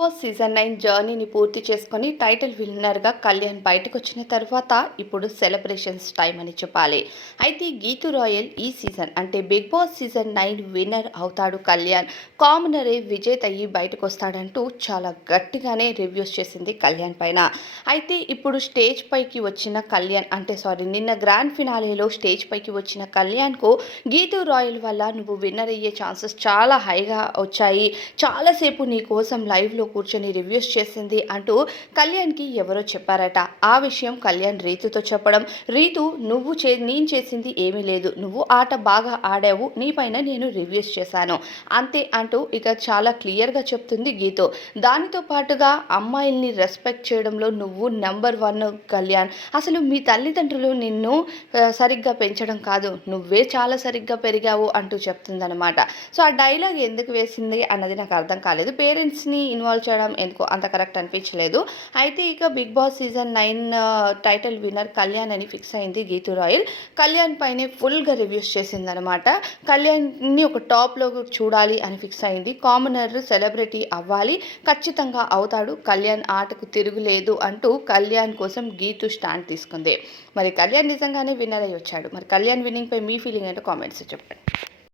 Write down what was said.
Boss season nine జర్నీని పూర్తి చేసుకొని టైటిల్ విన్నర్గా కళ్యాణ్ బయటకు వచ్చిన తర్వాత ఇప్పుడు సెలబ్రేషన్స్ టైం అని చెప్పాలి. అయితే గీతు రాయల్ ఈ సీజన్ అంటే Big Boss season nine winner అవుతాడు కళ్యాణ్. కామనరే విజేత అయ్యి బయటకు వస్తాడంటూ చాలా గట్టిగానే రివ్యూస్ చేసింది కళ్యాణ్ పైన. అయితే ఇప్పుడు స్టేజ్ పైకి వచ్చిన కళ్యాణ్ అంటే సారీ నిన్న గ్రాండ్ ఫినాలేలో స్టేజ్ పైకి వచ్చిన కళ్యాణ్కు గీతు రాయల్ వల్ల నువ్వు విన్నర్ అయ్యే ఛాన్సెస్ చాలా హైగా వచ్చాయి. చాలాసేపు నీ కోసం లైవ్లో కూర్చొని రివ్యూస్ చేసింది అంటూ కళ్యాణ్కి ఎవరో చెప్పారట. ఆ విషయం కళ్యాణ్ రీతుతో చెప్పడం. రీతు నువ్వు చే నేను చేసింది ఏమీ లేదు. నువ్వు ఆట బాగా ఆడావు. నీ పైన నేను రివ్యూస్ చేశాను. అంతే అంటూ ఇక చాలా క్లియర్గా చెప్తుంది గీతో. దానితో పాటుగా అమ్మాయిల్ని రెస్పెక్ట్ చేయడంలో నువ్వు నెంబర్ వన్ కళ్యాణ్. అసలు మీ తల్లిదండ్రులు నిన్ను సరిగ్గా పెంచడం కాదు. నువ్వే చాలా సరిగ్గా పెరిగావు అంటూ చెప్తుందనమాట సో ఆ డైలాగ్ ఎందుకు వేసింది అన్నది నాకు అర్థం కాలేదు. పేరెంట్స్ని ఇన్వాల్వ్ చేయడం ఎందుకో అంత కరెక్ట్ అనిపించలేదు. అయితే ఇక Big Boss season nine title winner Kalyan అని ఫిక్స్ అయింది గీతు రాయల్. కళ్యాణ్ పైనే ఫుల్గా రివ్యూస్ చేసిందనమాట కళ్యాణ్ని ఒక టాప్లో చూడాలి అని ఫిక్స్ అయింది. కామనర్ సెలబ్రిటీ అవ్వాలి ఖచ్చితంగా అవుతాడు. కళ్యాణ్ ఆటకు తిరుగులేదు అంటూ కళ్యాణ్ కోసం గీతు స్టాండ్ తీసుకుంది. మరి కళ్యాణ్ నిజంగానే విన్నర్ అయ్యి వచ్చాడు. మరి కళ్యాణ్ విన్నింగ్ పై మీ ఫీలింగ్ ఏంటో కామెంట్స్ చెప్పండి.